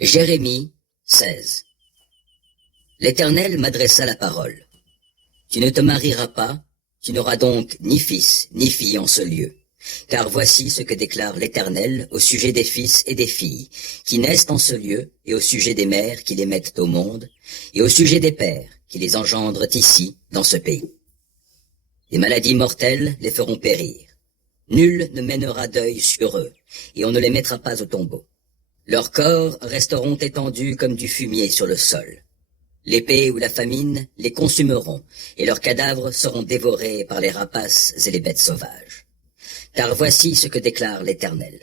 Jérémie 16. L'Éternel m'adressa la parole. Tu ne te marieras pas, tu n'auras donc ni fils ni fille en ce lieu. Car voici ce que déclare l'Éternel au sujet des fils et des filles qui naissent en ce lieu, et au sujet des mères qui les mettent au monde, et au sujet des pères qui les engendrent ici, dans ce pays. Les maladies mortelles les feront périr. Nul ne mènera deuil sur eux, et on ne les mettra pas au tombeau. Leurs corps resteront étendus comme du fumier sur le sol. L'épée ou la famine les consumeront, et leurs cadavres seront dévorés par les rapaces et les bêtes sauvages. Car voici ce que déclare l'Éternel.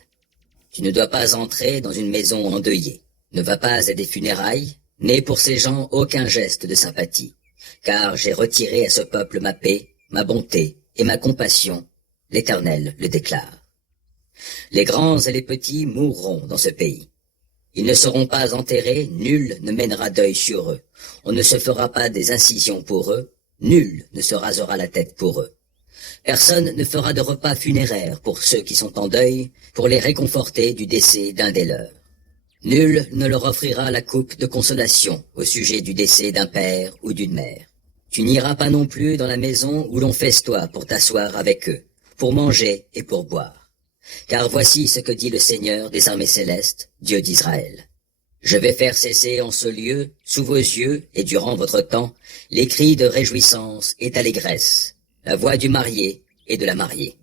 Tu ne dois pas entrer dans une maison endeuillée. Ne va pas à des funérailles, n'aie pour ces gens aucun geste de sympathie. Car j'ai retiré à ce peuple ma paix, ma bonté et ma compassion, l'Éternel le déclare. Les grands et les petits mourront dans ce pays. Ils ne seront pas enterrés, nul ne mènera deuil sur eux. On ne se fera pas des incisions pour eux, nul ne se rasera la tête pour eux. Personne ne fera de repas funéraires pour ceux qui sont en deuil, pour les réconforter du décès d'un des leurs. Nul ne leur offrira la coupe de consolation au sujet du décès d'un père ou d'une mère. Tu n'iras pas non plus dans la maison où l'on festoie pour t'asseoir avec eux, pour manger et pour boire. Car voici ce que dit le Seigneur des armées célestes, Dieu d'Israël. Je vais faire cesser en ce lieu, sous vos yeux et durant votre temps, les cris de réjouissance et d'allégresse, la voix du marié et de la mariée.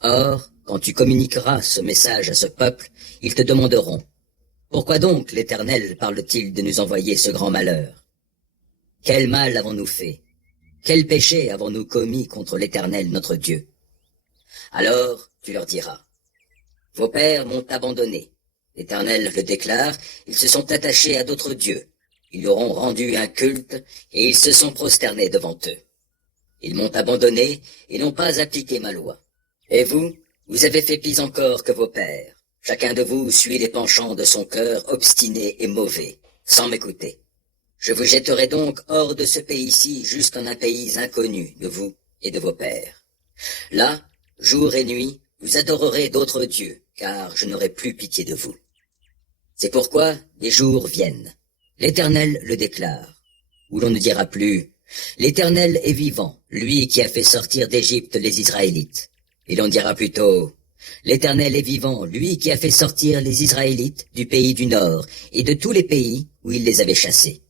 Or, quand tu communiqueras ce message à ce peuple, ils te demanderont, pourquoi donc l'Éternel parle-t-il de nous envoyer ce grand malheur? Quel mal avons-nous fait? Quel péché avons-nous commis contre l'Éternel notre Dieu? Alors, tu leur diras, vos pères m'ont abandonné. L'Éternel le déclare, ils se sont attachés à d'autres dieux. Ils leur ont rendu un culte et ils se sont prosternés devant eux. Ils m'ont abandonné et n'ont pas appliqué ma loi. Et vous, vous avez fait pis encore que vos pères. Chacun de vous suit les penchants de son cœur obstiné et mauvais, sans m'écouter. Je vous jetterai donc hors de ce pays-ci jusqu'en un pays inconnu de vous et de vos pères. Là, jour et nuit, vous adorerez d'autres dieux, car je n'aurai plus pitié de vous. C'est pourquoi les jours viennent. L'Éternel le déclare, où l'on ne dira plus « L'Éternel est vivant, lui qui a fait sortir d'Égypte les Israélites ». Et l'on dira plutôt « L'Éternel est vivant, lui qui a fait sortir les Israélites du pays du Nord et de tous les pays où il les avait chassés.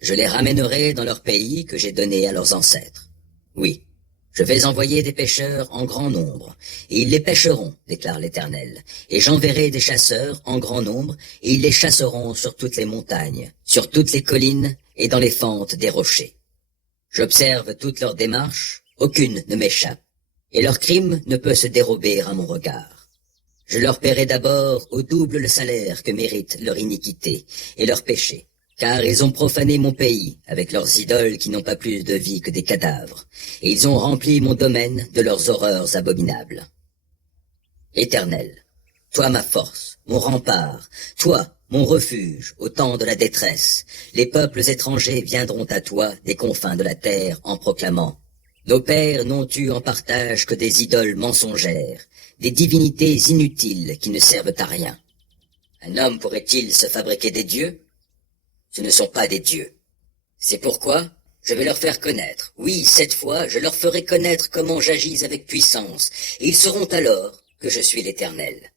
Je les ramènerai dans leur pays que j'ai donné à leurs ancêtres. Oui. Je vais envoyer des pêcheurs en grand nombre, et ils les pêcheront, déclare l'Éternel. Et j'enverrai des chasseurs en grand nombre, et ils les chasseront sur toutes les montagnes, sur toutes les collines et dans les fentes des rochers. J'observe toutes leurs démarches, aucune ne m'échappe, et leur crime ne peut se dérober à mon regard. Je leur paierai d'abord au double le salaire que mérite leur iniquité et leur péché. Car ils ont profané mon pays avec leurs idoles qui n'ont pas plus de vie que des cadavres, et ils ont rempli mon domaine de leurs horreurs abominables. Éternel, toi ma force, mon rempart, toi mon refuge au temps de la détresse, les peuples étrangers viendront à toi des confins de la terre en proclamant « Nos pères n'ont eu en partage que des idoles mensongères, des divinités inutiles qui ne servent à rien. Un homme pourrait-il se fabriquer des dieux ? Ce ne sont pas des dieux. C'est pourquoi je vais leur faire connaître. Oui, cette fois, je leur ferai connaître comment j'agis avec puissance, et ils sauront alors que je suis l'Éternel.